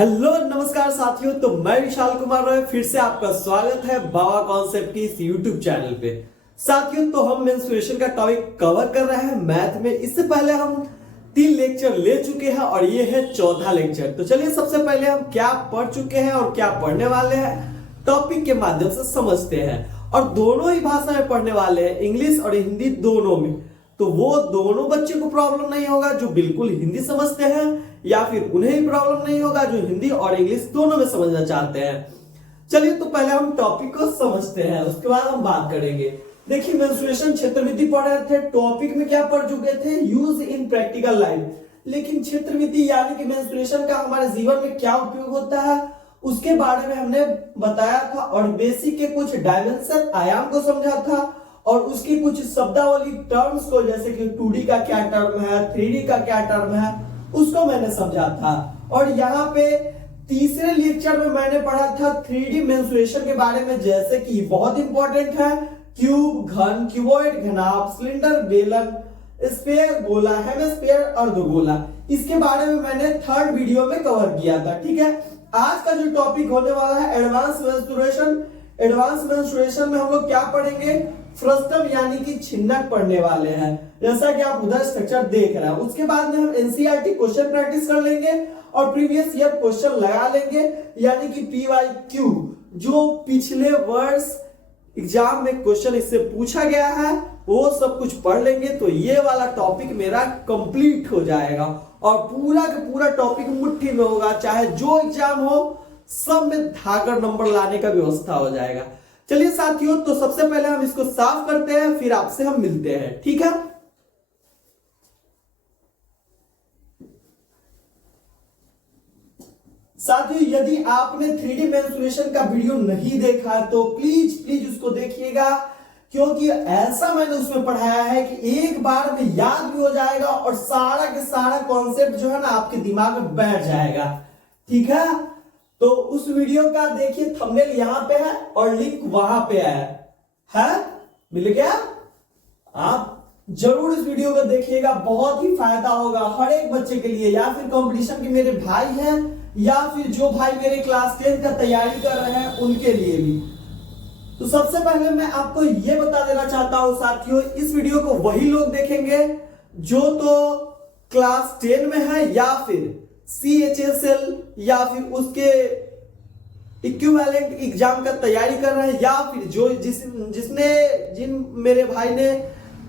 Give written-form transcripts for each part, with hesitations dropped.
Hello नमस्कार साथियों। तो मैं विशाल कुमार रॉय फिर से आपका स्वागत है बाबा कॉन्सेप्ट की इस यूट्यूब चैनल पे। साथियों तो हम मेंस्ट्रुएशन का टॉपिक कवर कर रहे हैं मैथ में। इससे पहले हम 3 लेक्चर ले चुके हैं और ये है चौथा लेक्चर। तो चलिए सबसे पहले हम क्या पढ़ चुके हैं और क्या पढ़ने वाले हैं टॉपिक के माध्यम से समझते हैं। और दोनों ही भाषा में पढ़ने वाले हैं, इंग्लिश और हिंदी दोनों में। तो वो दोनों बच्चे को प्रॉब्लम नहीं होगा जो बिल्कुल हिंदी समझते हैं, या फिर उन्हें ही प्रॉब्लम नहीं होगा जो हिंदी और इंग्लिश दोनों में समझना चाहते हैं। चलिए तो पहले हम टॉपिक को समझते हैं, उसके बाद हम बात करेंगे। देखिए मेंस्ट्रुएशन क्षेत्रविधि पढ़ रहे थे, टॉपिक में क्या पढ़ चुके थे, यूज इन प्रैक्टिकल लाइफ। लेकिन क्षेत्रविधि यानी कि मेंस्ट्रुएशन का हमारे जीवन में क्या उपयोग होता है उसके बारे में हमने बताया था, और बेसिक के कुछ डायमेंशन आयाम को समझा था, और उसकी कुछ शब्दावली टर्म्स को, जैसे कि 2D का क्या टर्म है, 3D का क्या टर्म है, उसको मैंने समझा था। और यहाँ पे तीसरे लेक्चर में मैंने पढ़ा था 3D मेंस्ट्रुएशन के बारे में, जैसे कि बहुत इंपॉर्टेंट है क्यूब, घन, क्यूबॉइड, घनाभ, सिलेंडर, बेलन, स्फीयर, गोला, हेमिस्फीयर, अर्धगोला। इसके बारे में मैंने थर्ड वीडियो में कवर किया था। ठीक है, आज का जो टॉपिक होने वाला है एडवांस मेंस्ट्रुएशन। एडवांस मेंस्ट्रुएशन में हम लोग क्या पढ़ेंगे, फ्रस्टम यानी कि छिन्नक पढ़ने वाले हैं, जैसा कि आप उधर स्ट्रक्चर देख रहे हैं। उसके बाद में हम एनसीईआरटी क्वेश्चन प्रैक्टिस कर लेंगे और प्रीवियस ईयर क्वेश्चन लगा लेंगे, यानी कि पीवाईक्यू, जो पिछले वर्ष एग्जाम में क्वेश्चन इससे पूछा गया है वो सब कुछ पढ़ लेंगे। तो ये वाला टॉपिक मेरा कंप्लीट हो जाएगा और पूरा का पूरा टॉपिक मुट्ठी में होगा, चाहे जो एग्जाम हो सब में धाकर नंबर लाने का व्यवस्था हो जाएगा। चलिए साथियों, तो सबसे पहले हम इसको साफ करते हैं, फिर आपसे हम मिलते हैं। ठीक है, साथियों यदि आपने 3D मेंस्ट्रुएशन का वीडियो नहीं देखा है तो प्लीज प्लीज उसको देखिएगा, क्योंकि ऐसा मैंने उसमें पढ़ाया है कि एक बार में याद भी हो जाएगा और सारा के सारा कॉन्सेप्ट जो है ना आपके दिमाग में बैठ जाएगा। ठीक है, तो उस वीडियो का देखिए, थंबनेल यहां पे है और लिंक वहां पे है मिल गया। आप जरूर इस वीडियो को देखिएगा, बहुत ही फायदा होगा हर एक बच्चे के लिए, या फिर कंपटीशन के मेरे भाई हैं, या फिर जो भाई मेरे क्लास 10 का तैयारी कर रहे हैं उनके लिए भी। तो सबसे पहले मैं आपको यह बता देना चाहता हूं साथियों, इस वीडियो को वही लोग देखेंगे जो तो क्लास 10 में है, या फिर CHSL, या फिर उसके इक्विवेलेंट एग्जाम का तैयारी कर रहे हैं, या फिर जो जिन मेरे भाई ने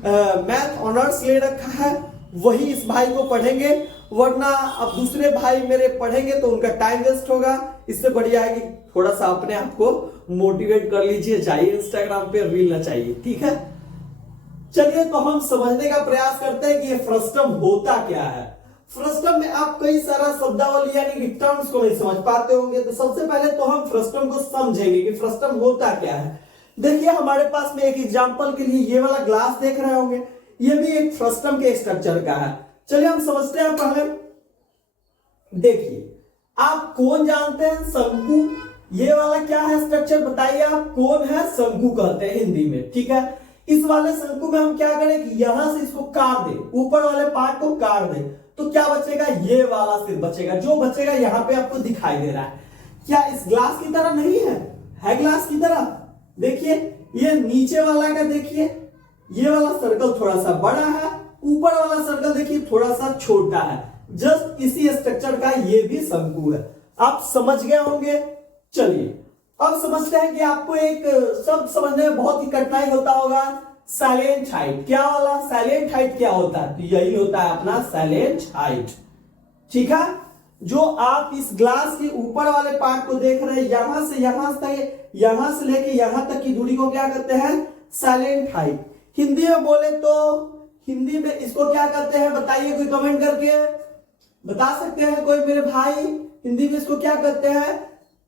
मैथ ऑनर्स ले रखा है वही इस भाई को पढ़ेंगे। वरना अब दूसरे भाई मेरे पढ़ेंगे तो उनका टाइम वेस्ट होगा। इससे बढ़िया है कि थोड़ा सा अपने आप को मोटिवेट कर लीजिए, जाइए इंस्टाग्राम पे रील नचाइए। ठीक है, चलिए तो हम समझने का प्रयास करते हैं कि ये फ्रस्टम होता क्या है। फ्रस्टम में आप कई सारा शब्दावली यानी कि टर्म्स को नहीं समझ पाते होंगे, तो सबसे पहले तो हम फ्रस्टम को समझेंगे कि फ्रस्टम होता क्या है। देखिए हमारे पास में एक एग्जांपल के लिए ये वाला ग्लास देख रहे होंगे, ये भी एक फ्रस्टम के स्ट्रक्चर का है। चलिए हम समझते हैं पहले। देखिए आप कौन जानते हैं, शंकु। ये वाला क्या है स्ट्रक्चर बताइए आप, कौन है, शंकु कहते हैं हिंदी में। ठीक है, इस वाले शंकु में हम क्या करें कि यहां से इसको काट दे, ऊपर वाले पार्ट को काट दे, तो क्या बचेगा, ये वाला सिर्फ बचेगा। जो बचेगा यहाँ पे आपको दिखाई दे रहा है, क्या इस ग्लास की तरह नहीं है ग्लास की तरह। देखिए ये नीचे वाला का देखिए, ये वाला सर्कल थोड़ा सा बड़ा है, ऊपर वाला सर्कल देखिए थोड़ा सा छोटा है। जस्ट इसी स्ट्रक्चर का ये भी शंकु है। आप समझ गए होंगे। चलिए अब समझते हैं कि आपको एक शब्द समझने में बहुत ही कठिनाई होता होगा, सैलेंट हाइट। क्या वाला सैलेंट हाइट क्या होता है, तो यही होता है अपना सैलेंट हाइट। ठीक है, जो आप इस ग्लास के ऊपर वाले पार्ट को देख रहे हैं, यहां से लेके यहां तक की दूरी को क्या कहते हैं, सैलेंट हाइट। हिंदी में बोले तो हिंदी में इसको क्या कहते हैं बताइए, कोई कमेंट करके बता सकते हैं कोई मेरे भाई। हिंदी में इसको क्या कहते हैं,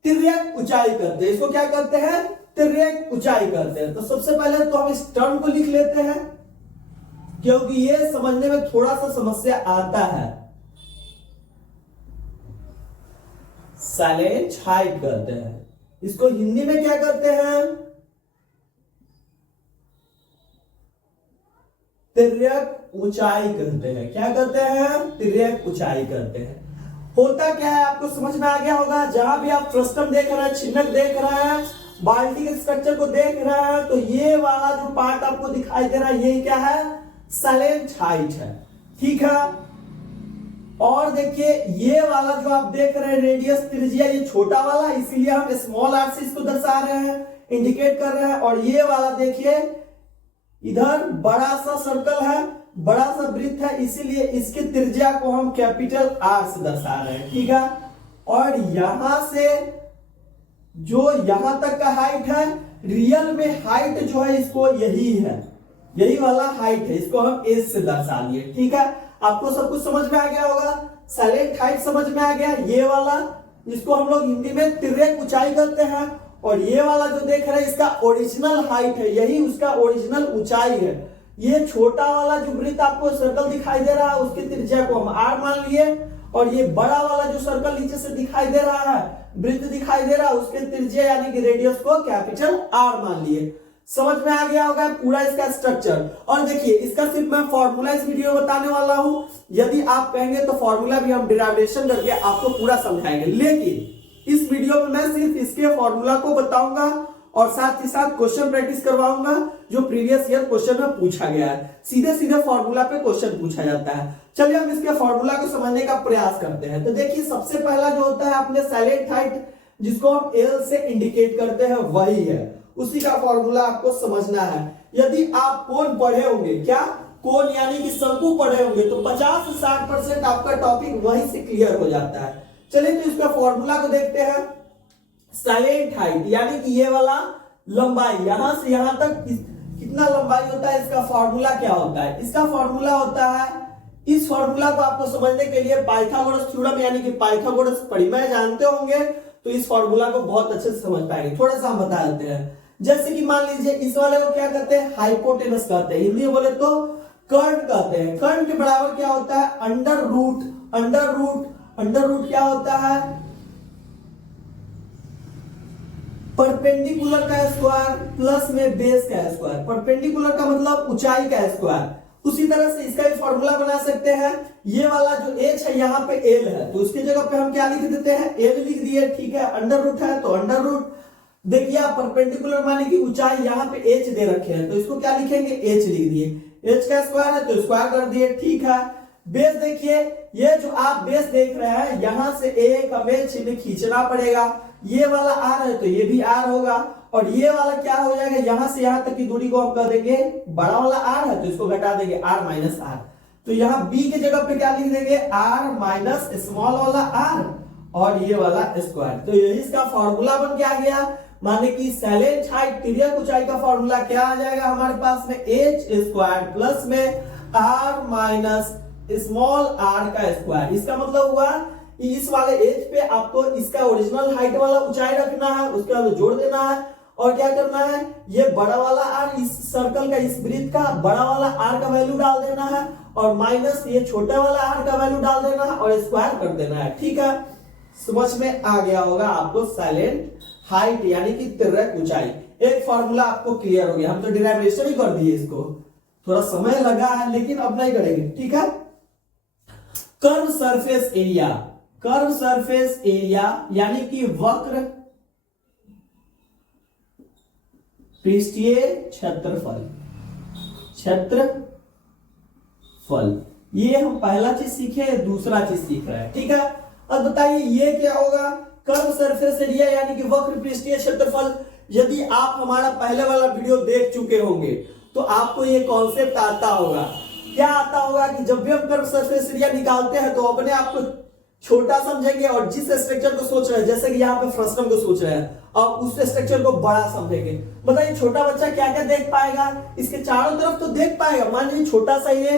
तिर्यक ऊंचाई कहते हैं। इसको क्या कहते हैं, तिर्यक ऊंचाई कहते हैं। तो सबसे पहले तो हम इस टर्म को लिख लेते हैं, क्योंकि ये समझने में थोड़ा सा समस्या आता है। सैलेंट हाइट कहते हैं, इसको हिंदी में क्या कहते हैं, तिर्यक ऊंचाई कहते हैं। क्या कहते हैं, तिर्यक ऊंचाई कहते हैं। होता क्या है आपको समझ में आ गया होगा। जहां भी आप फ्रस्टम देख रहे हैं, छिन्नक देख रहे हैं, बाल्टी के स्ट्रक्चर को देख रहे हैं, तो ये वाला जो पार्ट आपको दिखाई दे रहा है ये क्या है, सैलेंट हाइट है, ठीक है। और देखिए ये वाला जो आप देख रहे हैं रेडियस त्रिज्या, ये छोटा वाला, इसीलिए हम स्मॉल आर से इसको दर्शा रहे हैं, इंडिकेट कर रहे हैं। और ये वाला देखिए इधर बड़ा सा सर्कल है, बड़ा सा वृत्त है, इसीलिए इसकी त्रिज्या को हम कैपिटल आर से दर्शा रहे हैं, ठीक है। और यहां से जो यहां तक का हाइट है, रियल में हाइट जो है इसको यही है, यही वाला हाइट है, इसको हम एस से दर्शा दिए, ठीक है। आपको सब कुछ समझ में आ गया होगा, सैलेंट हाइट समझ में आ गया। ये वाला जिसको हम लोग हिंदी में तिर्यक ऊंचाई कहते हैं, और ये वाला जो देख रहे हैं इसका ओरिजिनल हाइट है, यही उसका ओरिजिनल ऊंचाई है। ये छोटा वाला जो वृत्त आपको सर्कल दिखाई दे रहा है उसकी त्रिज्या को हम आर मान लिए, और ये बड़ा वाला जो सर्कल नीचे से दिखाई दे रहा है, वृत्त दिखाई दे रहा है, उसके त्रिज्या यानी कि रेडियस को कैपिटल आर मान लिए। समझ में आ गया होगा पूरा इसका स्ट्रक्चर। और देखिए इसका सिर्फ मैं फॉर्मूला इस वीडियो में बताने वाला हूं, यदि आप कहेंगे तो फॉर्मूला भी हम डिराइवेशन करके आपको पूरा समझाएंगे, लेकिन इस वीडियो में मैं सिर्फ इसके फॉर्मूला को बताऊंगा और साथ ही साथ क्वेश्चन प्रैक्टिस करवाऊंगा जो प्रीवियस ईयर क्वेश्चन में पूछा गया है। सीधे सीधे फॉर्मूला पे क्वेश्चन पूछा जाता है। चलिए हम इसके फॉर्मूला को समझने का प्रयास करते हैं। तो देखिए सबसे पहला जो होता है अपने सैलेंट हाइट, जिसको हम एल से इंडिकेट करते हैं, वही है, उसी का फॉर्मूला आपको समझना है। यदि आप कोण पढ़े होंगे, क्या कोण यानी कि शंकु पढ़े होंगे, तो 50 से 60% आपका टॉपिक वहीं से क्लियर हो जाता है। चलिए तो इसका फॉर्मूला को देखते हैं। सैलेंट हाइट यानी कि ये वाला लंबाई, यहां से यहां तक कितना लंबाई होता है, इसका फॉर्मूला क्या होता है। इसका फॉर्मूला होता है, इस फॉर्मूला को आपको समझने के लिए पाइथागोरस थ्योरम यानी कि पाइथागोरस परिमेय जानते होंगे, तो इस फॉर्मूला को बहुत अच्छे से समझ पाएंगे। थोड़ा सा हम बता देते हैं। जैसे कि मान लीजिए इस वाले को क्या कहते हैं, हाइपोटेनस कहते हैं, हिंदी में बोले तो कर्ण कहते हैं। कर्ण के बराबर क्या होता है, under root. Under root, under root क्या होता है, परपेंडिकुलर का स्क्वायर प्लस में बेस का स्क्वायर। परपेंडिकुलर का मतलब ऊंचाई का स्क्वायर। उसी तरह से इसका भी फॉर्मूला बना सकते हैं। ये वाला जो एच है यहाँ पे एल है, तो उसकी जगह पे हम क्या लिख देते हैं, एल लिख दिए, ठीक है। अंडर रूट है तो अंडर रूट, देखिए आप परपेंडिकुलर माने की ऊंचाई यहाँ पे एच दे रखे हैं, तो इसको क्या लिखेंगे, एच लिख दिए। एच का स्क्वायर है तो स्क्वायर कर दिए, ठीक है। बेस देखिए, ये जो आप बेस देख रहे हैं यहां से एक हमें चिन्ह खींचना पड़ेगा। ये वाला आर है तो ये भी आर होगा, और ये वाला क्या हो जाएगा, यहां से यहां तक की दूरी को हम कर देंगे, बड़ा वाला आर है तो इसको घटा देंगे, आर माइनस आर। तो यहाँ बी के जगह पे क्या लिख देंगे, आर माइनस स्मॉल वाला आर और ये वाला स्क्वायर। तो यही इसका फॉर्मूला बन के आ गया। माने कि सैलेंट हाइट तिर्यक ऊंचाई का फॉर्मूला क्या आ जाएगा हमारे पास में, एच स्क्वायर प्लस में आर माइनस स्मॉल आर का स्क्वायर। इसका मतलब हुआ कि इस वाले एज पे आपको इसका ओरिजिनल हाइट वाला ऊंचाई रखना है, उसके बाद जोड़ देना है, और क्या करना है, ये बड़ा वाला आर, इस सर्कल का, इस वृत्त का बड़ा वाला आर का वैल्यू डाल देना है, और माइनस ये छोटा वाला आर का वैल्यू डाल देना है, और स्क्वायर कर देना है, ठीक है। समझ में आ गया होगा आपको सैलेंट हाइट यानी कि तिर्यक ऊंचाई। एक फॉर्मूला आपको क्लियर हो गया। हम तो डिराइवेशन ही कर दिए, इसको थोड़ा समय लगा है लेकिन अब नहीं करेंगे, ठीक है। Curve surface area, curve surface area यानी कि वक्र पृष्ठीय क्षेत्रफल, क्षेत्रफल, ये हम पहला चीज सीखे, दूसरा चीज सीख रहे हैं, ठीक है। अब बताइए ये क्या होगा, कर्व सरफेस एरिया यानी कि वक्र पृष्ठीय क्षेत्रफल। यदि आप हमारा पहले वाला वीडियो देख चुके होंगे तो आपको ये कॉन्सेप्ट आता होगा। क्या आता होगा कि जब भी हम कर्व सरफेस एरिया निकालते हैं तो अपने आप को छोटा समझेंगे, और जिस स्ट्रक्चर को सोच रहे हैं, जैसे कि यहाँ पे फ्रस्टम को सोच रहे हैं, और उस स्ट्रक्चर को बड़ा समझेंगे। बताइए छोटा बच्चा क्या क्या देख पाएगा, इसके चारों तरफ तो देख पाएगा। मान लीजिए छोटा सा ये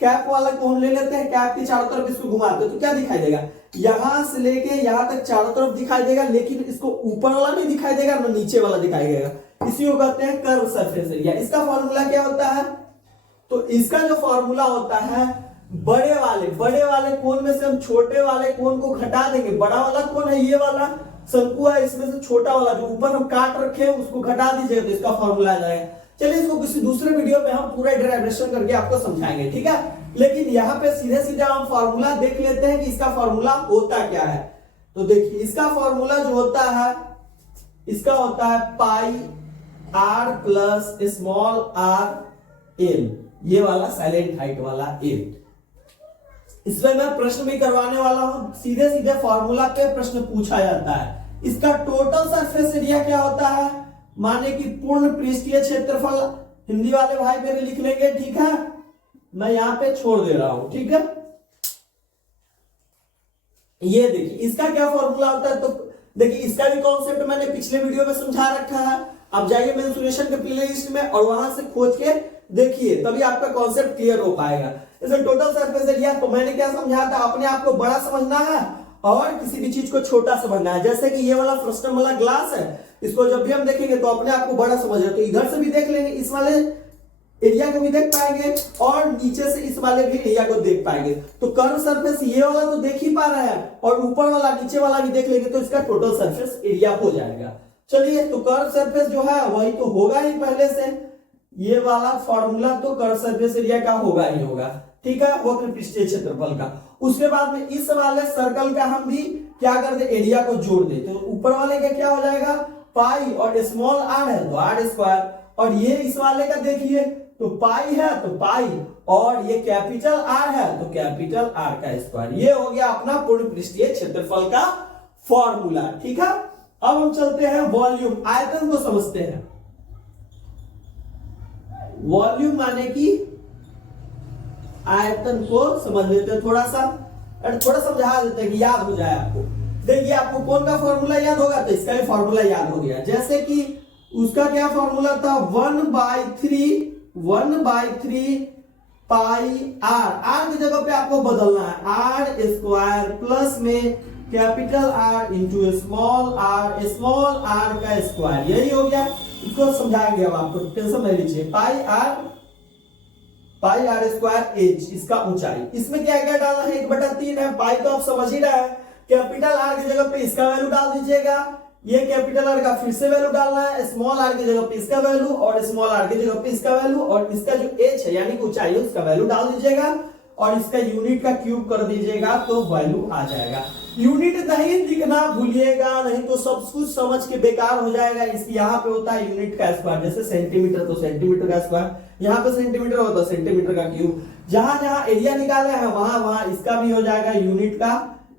कैप वाला को हम ले लेते हैं, कैप के चारों तरफ इसको घुमाते हैं तो क्या दिखाई देगा, यहां से लेके यहां तक चारों तरफ दिखाई देगा, लेकिन इसको ऊपर वाला नहीं दिखाई देगा, ना नीचे वाला दिखाई देगा। इसी को कहते हैं कर्व सरफेस एरिया। इसका फॉर्मूला क्या होता है, तो इसका जो फॉर्मूला होता है, बड़े वाले कोण में से हम छोटे वाले कोण को घटा देंगे। बड़ा वाला कोण है ये वाला शंकु है, इसमें से छोटा वाला जो ऊपर हम काट रखे हैं उसको घटा दीजिएगा तो इसका फॉर्मूला आ जाएगा। चलिए इसको किसी दूसरे वीडियो में हम पूरा डेरिवेशन करके आपको समझाएंगे, ठीक है। लेकिन यहाँ पे सीधे सीधे हम फॉर्मूला देख लेते हैं कि इसका फॉर्मूला होता क्या है। तो देखिए इसका फॉर्मूला जो होता है, इसका होता है pi R plus small R L, ये वाला साइलेंट हाइट वाला एल। इसमें मैं प्रश्न भी करवाने वाला हूं, सीधे सीधे फॉर्मूला पे प्रश्न पूछा जाता है। इसका टोटल सरफेस एरिया क्या होता है, माने कि पूर्ण पृष्ठीय क्षेत्रफल, हिंदी वाले भाई मेरे लिख लेंगे, ठीक है, मैं यहां पे छोड़ दे रहा हूं, ठीक है। ये देखिए इसका क्या फॉर्मूला होता है, तो देखिए इसका भी कॉन्सेप्ट मैंने पिछले वीडियो में समझा रखा है। आप जाइए मेंसुरेशन के प्लेलिस्ट में और वहां से खोज के देखिए, तभी आपका कॉन्सेप्ट क्लियर हो पाएगा। जैसे टोटल सरफेस एरिया तो मैंने क्या समझाया था, अपने आप को बड़ा समझना है और किसी भी चीज को छोटा समझना है। जैसे कि ये वाला फ्रस्टम वाला ग्लास है, इसको जब भी हम देखेंगे तो अपने आप को बड़ा समझ, तो इधर से भी देख लेंगे, इस वाले एरिया को भी देख पाएंगे और नीचे से इस वाले भी एरिया को देख पाएंगे। तो कर्व सरफेस ये वाला तो देख ही पा रहे हैं और ऊपर वाला नीचे वाला भी देख लेंगे, तो इसका टोटल सरफेस एरिया हो जाएगा। चलिए, तो कर्व सरफेस जो है वही तो होगा ही पहले से, ये वाला फॉर्मूला तो कर्व सरफेस एरिया का होगा ही होगा, ठीक है, वक्र पृष्ठीय क्षेत्रफल का। उसके बाद में इस वाले सर्कल का हम भी क्या कर दे, एरिया को जोड़ दे, तो ऊपर वाले का क्या हो जाएगा, पाई और स्मॉल आर है तो आर स्क्वायर, और ये इस वाले का देखिए तो पाई है तो पाई, और ये कैपिटल आर है तो कैपिटल आर का स्क्वायर। ये हो गया अपना पूर्ण पृष्ठीय क्षेत्रफल का फॉर्मूला, ठीक है। अब हम चलते हैं वॉल्यूम, आयतन को समझते हैं। वॉल्यूम माने कि आयतन को समझ लेते हैं, थोड़ा समझा देते हैं कि याद हो जाए आपको। देखिए आपको कौन का फॉर्मूला याद होगा, तो इसका भी फॉर्मूला याद हो गया। जैसे कि उसका क्या फॉर्मूला था, 1/3 पाई आर की जगह पे आपको बदलना है, आर स्क्वायर प्लस में capital R into small R का स्क्वायर, यही हो गया। इसको समझाएंगे हम आपको, टेंशन नहीं लीजिए। पाई आर स्क्वायर एच, इसका ऊंचाई, इसमें क्या क्या डालना है, 1/3 है, पाई तो आप समझ ही रहे हैं, कैपिटल आर की जगह पे इसका वैल्यू डाल दीजिएगा, ये कैपिटल आर का फिर से वैल्यू डालना है, स्मॉल आर की जगह पे इसका वैल्यू और स्मॉल आर की जगह पे इसका वैल्यू, और इसका जो एच है यानी कि ऊंचाई है उसका वैल्यू डाल दीजिएगा और इसका यूनिट का क्यूब कर दीजिएगा तो वैल्यू आ जाएगा। यूनिट नहीं लिखना भूलिएगा, नहीं तो सब कुछ समझ के बेकार हो जाएगा। इस यहाँ पे होता है यूनिट का स्क्वायर, जैसे सेंटीमीटर तो सेंटीमीटर का स्क्वायर, यहाँ पे सेंटीमीटर होता है सेंटीमीटर का क्यूब। जहां जहां एरिया निकाले हैं वहां वहां इसका भी हो जाएगा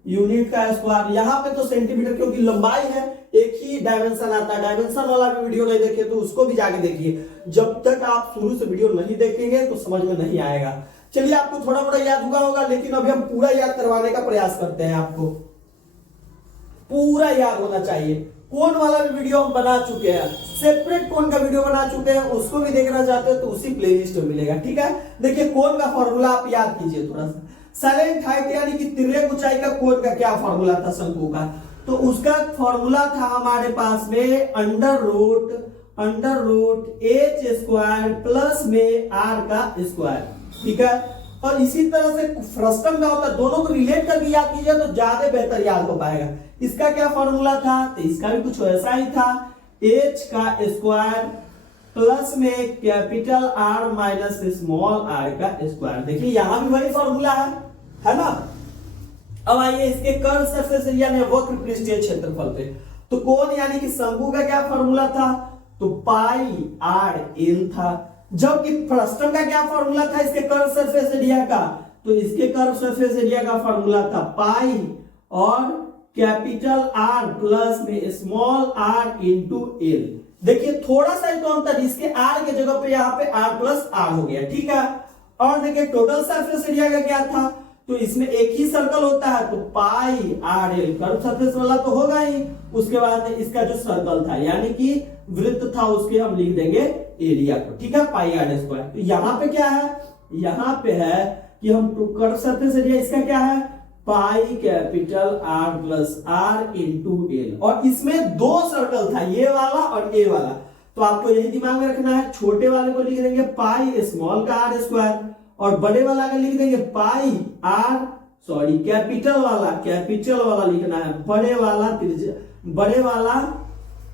यूनिट का स्क्वायर। यहाँ पे तो सेंटीमीटर क्योंकि लंबाई है, एक ही डायमेंशन आता है, डायमेंशन वाला भी वीडियो नहीं देखे तो उसको भी जाके देखिए। जब तक आप शुरू से वीडियो नहीं देखेंगे तो समझ में नहीं आएगा। चलिए, आपको थोड़ा मोड़ा याद हुआ होगा, लेकिन अभी हम पूरा याद करवाने का प्रयास करते हैं। आपको पूरा याद होना चाहिए। कोन वाला भी वीडियो हम बना चुके हैं, सेपरेट कोन का वीडियो बना चुके हैं, उसको भी देखना चाहते हो तो उसी प्लेलिस्ट में मिलेगा, ठीक है। देखिए कोन का फॉर्मूला आप याद कीजिए थोड़ा सा। साइलेंट हाइट यानी कि तिर्यक ऊंचाई का कोन का क्या फॉर्मूला था शंकु का, तो उसका फॉर्मूला था हमारे पास में under root H square plus में आर का स्क्वायर, ठीक है। और इसी तरह से फ्रस्टम का होता है, दोनों को रिलेट करके याद कीजिए तो ज्यादा बेहतर याद हो पाएगा। इसका क्या फॉर्मूला था, तो इसका भी कुछ वैसा ही था, एच का स्क्वायर प्लस में capital R minus small R का स्क्वायर। देखिए यहां भी वही फॉर्मूला है ना। अब आइए इसके कर्व सरफेस एरिया में वक्र पृष्ठीय क्षेत्रफल पे, तो कोण यानी कि शंकु का क्या फॉर्मूला था, तो पाई आर एल था। जबकि फ्रस्टम का क्या फॉर्मूला था इसके कर्व सरफेस एरिया का, तो इसके कर्व सरफेस एरिया का फॉर्मूला था पाई और कैपिटल आर प्लस में स्मॉल आर इंटू एल। देखिए थोड़ा सा ही तो अंतर, इसके आर के जगह पे यहाँ पे आर प्लस आर हो गया, ठीक है। और देखिए टोटल सरफेस एरिया का क्या था, तो इसमें एक ही सर्कल होता है तो पाई आर एल, कर्व सरफेस वाला तो होगा ही। उसके बाद इसका जो सर्कल था यानी कि वृत्त था उसके हम लिख देंगे एरिया को, ठीक है, पाई आर स्क्वायर। तो यहाँ पे क्या है, यहाँ पे है कि हम कर्व सरफेस एरिया इसका क्या है, pi capital R plus R into L. और इसमें दो सर्कल था, ये वाला और ये वाला, तो आपको यही दिमाग में रखना है। छोटे वाले को लिख देंगे पाई स्मॉल का आर स्क्वायर और बड़े वाला का लिख देंगे पाई कैपिटल वाला लिखना है, बड़े वाला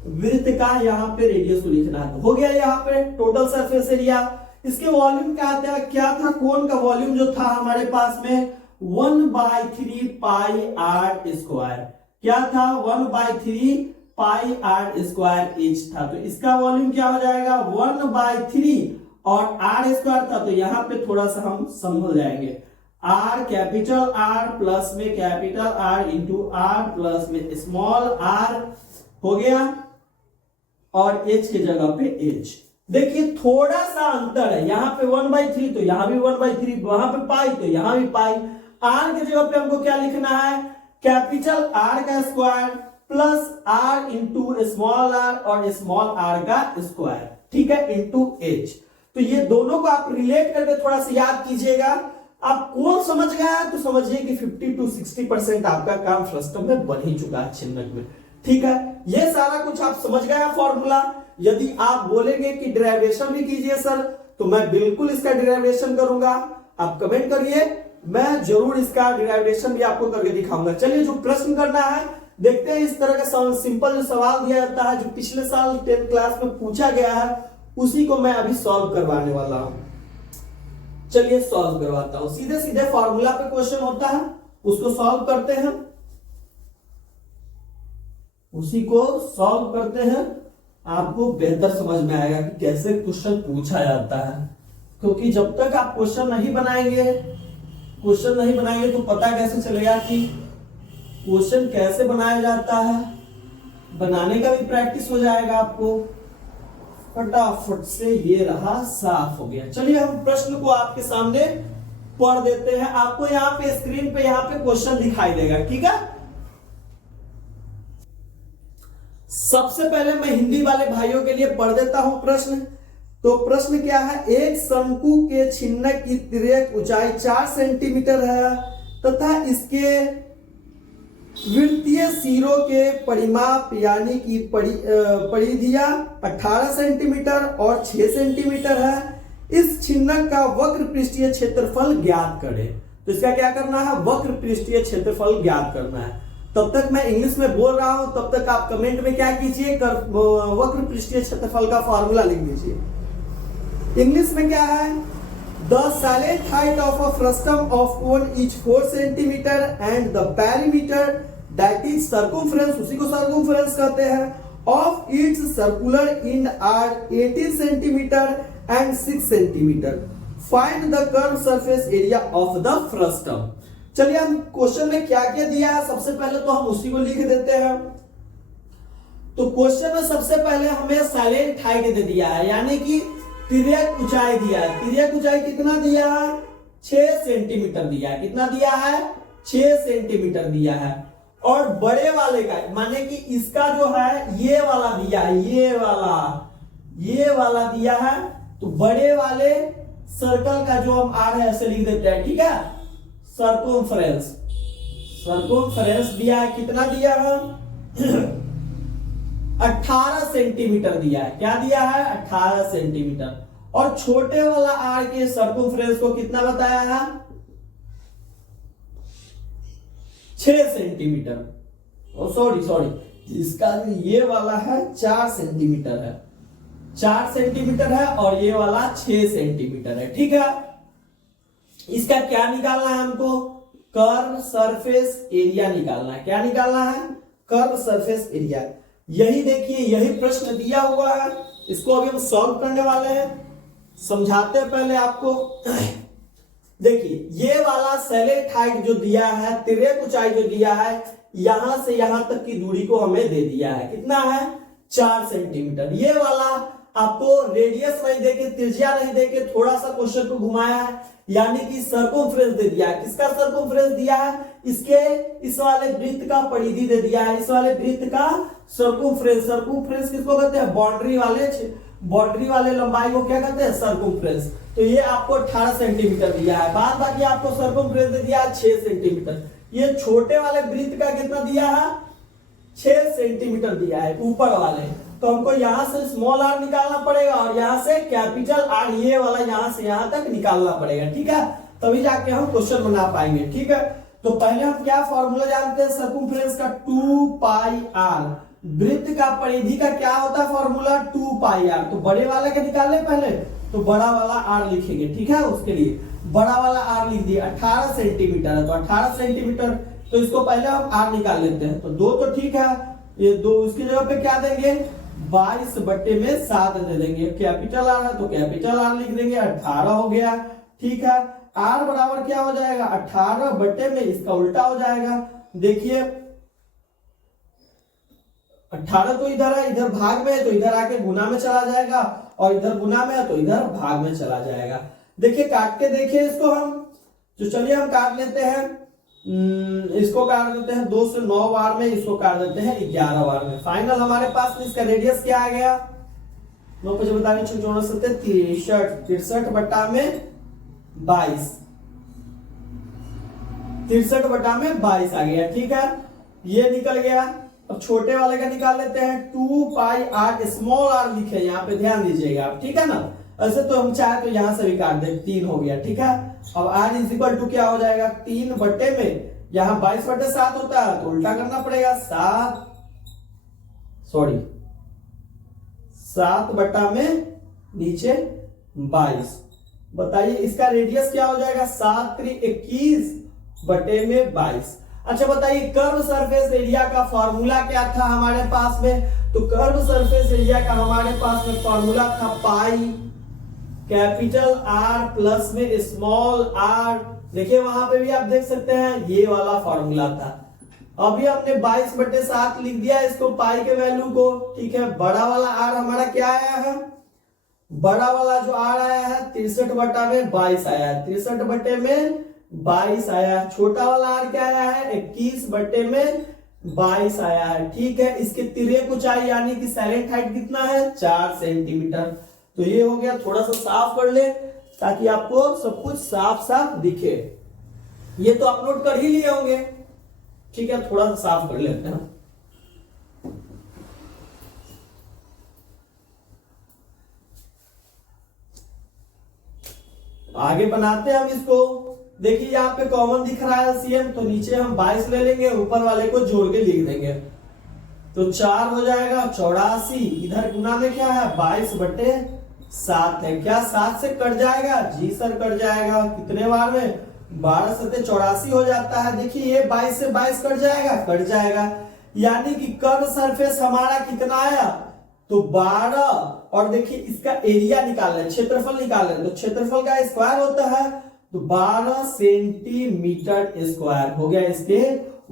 वृत्त का यहाँ पे रेडियस को लिखना है। हो गया यहाँ पे टोटल सरफेस एरिया। इसके वॉल्यूम क्या था, कोन का वॉल्यूम जो था हमारे पास में 1/3 पाई आर स्क्वायर, क्या था 1/3 पाई आर स्क्वायर इंच था। तो इसका वॉल्यूम क्या हो जाएगा 1/3 और आर स्क्वायर था, तो यहां पे थोड़ा सा हम संभल जाएंगे, आर कैपिटल आर प्लस में capital R into R plus में स्मॉल आर हो गया, और एच की जगह पे एच। देखिए थोड़ा सा अंतर है, यहां पे 1/3 तो यहां भी 1/3, वहां पे पाई तो यहां भी पाई। आर की जगह पे हमको क्या लिखना है, कैपिटल आर का square plus R into small R और स्मॉल आर का स्क्वायर, ठीक है, इंटू एच। तो ये दोनों को आप रिलेट करके थोड़ा सा याद कीजिएगा। आप कौन समझ गया तो समझिए कि 50 to 60% आपका काम फ्रस्टम में बन ही चुका है, छिन्नक में, ठीक है। ये सारा कुछ आप समझ गए फॉर्मूला। यदि आप बोलेंगे कि डेरिवेशन भी कीजिए सर, तो मैं बिल्कुल इसका डेरिवेशन करूंगा, आप कमेंट करिए, मैं जरूर इसका डेरिवेशन भी आपको करके दिखाऊंगा। चलिए जो प्रश्न करना है देखते हैं। इस तरह का सिंपल जो सवाल दिया जाता है, जो पिछले साल 10th क्लास में पूछा गया है, उसी को मैं अभी सॉल्व करवाने वाला हूं। चलिए सॉल्व करवाता हूं। सीधे सीधे फॉर्मूला पे क्वेश्चन होता है, उसको सॉल्व करते हैं, उसी को सॉल्व करते हैं। आपको बेहतर समझ में आएगा कि कैसे क्वेश्चन पूछा जाता है, क्योंकि जब तक आप क्वेश्चन नहीं बनाएंगे तो पता कैसे चलेगा कि क्वेश्चन कैसे बनाया जाता है। बनाने का भी प्रैक्टिस हो जाएगा आपको। फटाफट से ये रहा, साफ हो गया। चलिए हम प्रश्न को आपके सामने पढ़ देते हैं। आपको यहाँ पे स्क्रीन पे यहाँ पे क्वेश्चन दिखाई देगा, ठीक है। सबसे पहले मैं हिंदी वाले भाइयों के लिए पढ़ देता हूं प्रश्न। तो प्रश्न क्या है, एक शंकु के छिन्नक की तिर्यक ऊंचाई 4 सेंटीमीटर है तथा इसके वृत्तीय सिरों के परिमाप यानी कि परिधियां 18 सेंटीमीटर और 6 सेंटीमीटर है। इस छिन्नक का वक्र पृष्ठीय क्षेत्रफल ज्ञात करें। तो इसका क्या करना है, वक्र पृष्ठीय क्षेत्रफल ज्ञात करना है। तब तक मैं इंग्लिश में बोल रहा हूं, तब तक आप कमेंट में क्या कीजिए, वक्र पृष्ठीय क्षेत्रफल का फॉर्मूला लिख दीजिए। इंग्लिश में क्या है, the slant height of a frustum of cone is 4 centimetre and the perimeter that is circumference, उसी को सर्कमफ्रेंस कहते हैं, of its circular and are 18 centimetre and 6 centimetre. Find the curve surface area of the frustum. चलिए हम question में क्या क्या दिया है, सबसे पहले तो हम उसी को लिख देते हैं। तो क्वेश्चन में सबसे पहले हमें सैलेंट हाइट दे दिया है, यानी कि तिर्यक ऊंचाई दिया है। तिर्यक ऊंचाई कितना दिया है, 6 सेंटीमीटर दिया है। कितना दिया है, 6 सेंटीमीटर दिया है। और बड़े वाले का माने कि इसका जो है ये वाला दिया है, ये वाला दिया है। तो बड़े वाले सर्कल का जो हम आर है ऐसे लिख देते हैं, ठीक है। सर्कमफ्रेंस दिया है, कितना दिया है 18 सेंटीमीटर दिया है। क्या दिया है, 18 सेंटीमीटर। और छोटे वाला आर के सर्कमफ्रेंस को कितना बताया है, 6 सेंटीमीटर। सॉरी इसका ये वाला है 4 सेंटीमीटर है, 4 सेंटीमीटर है और ये वाला 6 सेंटीमीटर है, ठीक है। इसका क्या निकालना है हमको, कर्व सरफेस एरिया निकालना है। क्या निकालना है, कर्व सरफेस एरिया। यही देखिए, यही प्रश्न दिया हुआ है, इसको अभी हम सॉल्व करने वाले हैं। समझाते हैं पहले आपको। देखिए ये वाला सैलेंट हाइट जो दिया है, तिर्यक ऊंचाई जो दिया है, यहां से यहां तक की दूरी को हमें दे दिया है। कितना है, 4 सेंटीमीटर। ये वाला आपको रेडियस नहीं देके, त्रिज्या नहीं देके, थोड़ा सा क्वेश्चन को घुमाया है, यानी कि सर्कमफ्रेंस दे दिया है। किसका सर्कमफ्रेंस दिया है, इसके इस वाले वृत्त का परिधि दे दिया है, इस वाले वृत्त का सर्कमफ्रेंस। सर्कमफ्रेंस किसको कहते हैं, बाउंड्री वाले लंबाई को क्या कहते हैं, सर्कमफ्रेंस। तो ये आपको 18 सेंटीमीटर दिया है, बाद बाकी आपको सर्कमफ्रेंस दे दिया है 6 सेंटीमीटर। ये छोटे वाले वृत्त का कितना दिया है, 6 सेंटीमीटर दिया है ऊपर वाले। तो हमको यहां से स्मॉल आर निकालना पड़ेगा और यहां से कैपिटल आर, ये वाला यहां से यहां तक निकालना पड़ेगा, ठीक है। तभी जाके हम क्वेश्चन बना पाएंगे, ठीक है। तो पहले हम क्या फॉर्मूला जानते हैं, सर्कमफ्रेंस का 2 पाई आर। वृत्त का परिधि का क्या होता है फॉर्मूला, 2 पाई आर। तो बड़े वाले के निकाल ले पहले, तो बड़ा वाला आर लिखेंगे, ठीक है। उसके लिए बड़ा वाला आर लिख दिए, 18 सेंटीमीटर है तो 18 सेंटीमीटर, तो इसको पहले हम आर निकाल लेते हैं। तो 2 तो ठीक है, ये 2 उसकी जगह पे क्या देंगे 22/7 दे देंगे। कैपिटल आर है तो कैपिटल आर लिख देंगे, 18 हो गया, ठीक है। आर बराबर क्या हो जाएगा 18/, इसका उल्टा हो जाएगा। देखिए 18 तो इधर है, इधर भाग में है तो इधर आके गुना में चला जाएगा, और इधर गुना में है तो इधर भाग में चला जाएगा। देखिए काट के देखिए इसको हम, तो चलिए हम काट लेते हैं। इसको काट देते हैं 2 से 9 बार में, इसको काट देते हैं 11 बार में। फाइनल हमारे पास में इसका रेडियस क्या आ गया 9 5 बताने 63 बटा में 22, 63/22 आ गया, ठीक है। ये निकल गया। अब छोटे वाले का निकाल लेते हैं, 2πr, स्मॉल आर लिखे यहाँ पे, ध्यान दीजिएगा आप, ठीक है ना। ऐसे तो हम चाहे तो यहां से भी काट दे, 3 हो गया, ठीक है। अब r इज इक्वल टू क्या हो जाएगा 3/, में यहाँ 22/7 होता है तो उल्टा करना पड़ेगा, 7 में नीचे 22। बताइए इसका रेडियस क्या हो जाएगा 7 3 21/22। अच्छा बताइए कर्व सरफेस एरिया का फॉर्मूला क्या था हमारे पास में, तो कर्व सरफेस एरिया का हमारे पास में फॉर्मूला था पाई कैपिटल आर प्लस में स्मॉल आर। देखिए वहां पे भी आप देख सकते हैं ये वाला फॉर्मूला था। अभी हमने 22/7 लिख दिया इसको, पाई के वैल्यू को, ठीक है। बड़ा वाला आर हमारा क्या आया है, बड़ा वाला जो आर आया है 63/22 आया है, 63/22 आया है। छोटा वाला आर क्या आया है 21/22 आया है, ठीक है। इसके तिर्यक ऊंचाई यानी कि साइलेंट हाइट कितना है 4 सेंटीमीटर। तो ये हो गया, थोड़ा सा साफ कर ले ताकि आपको सब कुछ साफ साफ दिखे। ये तो आप नोट कर ही लिए होंगे, ठीक है। थोड़ा सा साफ कर लेते हैं। आगे बनाते हैं हम इसको। देखिए यहाँ पे कॉमन दिख रहा है सीएम, तो नीचे हम 22 ले लेंगे, ऊपर वाले को जोड़ के लिख देंगे, तो 4 हो जाएगा 84। इधर गुना में क्या है 22/7 है, क्या 7 से कट जाएगा, जी सर कट जाएगा। कितने बार में 12 7 84 हो जाता है। देखिए ये 22 से 22 कट जाएगा, कट जाएगा, यानी कि कर्व सरफेस हमारा कितना आया तो 12। और देखिए इसका एरिया निकाल रहे, क्षेत्रफल निकाल रहे, तो क्षेत्रफल का स्क्वायर होता है तो 12 सेंटीमीटर स्क्वायर हो गया। इसके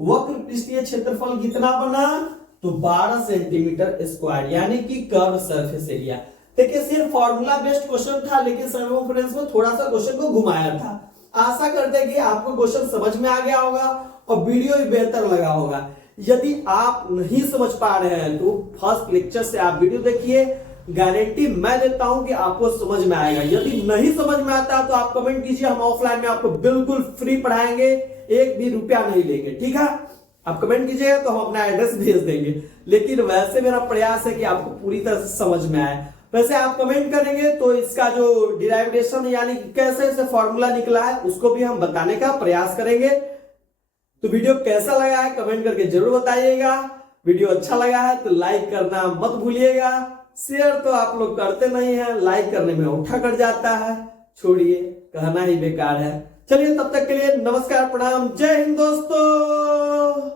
वक्र पृष्ठीय क्षेत्रफल कितना बना तो 12 सेंटीमीटर स्क्वायर, यानी कि कर्व सरफेस एरिया। देखिए सिर्फ फॉर्मूला बेस्ड क्वेश्चन था, लेकिन सर्वोफ्रेंस में थोड़ा सा क्वेश्चन को घुमाया था। आशा करते हैं कि आपको क्वेश्चन समझ में आ गया होगा और वीडियो भी बेहतर लगा होगा। यदि आप नहीं समझ पा रहे हैं तो फर्स्ट लेक्चर से आप वीडियो देखिए, गारंटी मैं देता हूं कि आपको समझ में आएगा। यदि नहीं समझ में आता तो आप कमेंट कीजिए, हम ऑफलाइन में आपको बिल्कुल फ्री पढ़ाएंगे, 1 भी रुपया नहीं लेंगे, ठीक है। आप कमेंट कीजिएगा तो हम अपना एड्रेस भेज देंगे, लेकिन वैसे मेरा प्रयास है कि आपको पूरी तरह से समझ में आए। वैसे आप कमेंट करेंगे तो इसका जो डिराइवेशन यानी कैसे इसे फॉर्मूला निकला है उसको भी हम बताने का प्रयास करेंगे। तो वीडियो कैसा लगा है कमेंट करके जरूर बताइएगा। वीडियो अच्छा लगा है तो लाइक करना मत भूलिएगा। शेयर तो आप लोग करते नहीं है, लाइक करने में उठा कर जाता है, छोड़िए कहना ही बेकार है। चलिए तब तक के लिए नमस्कार प्रणाम, जय हिंद दोस्तों।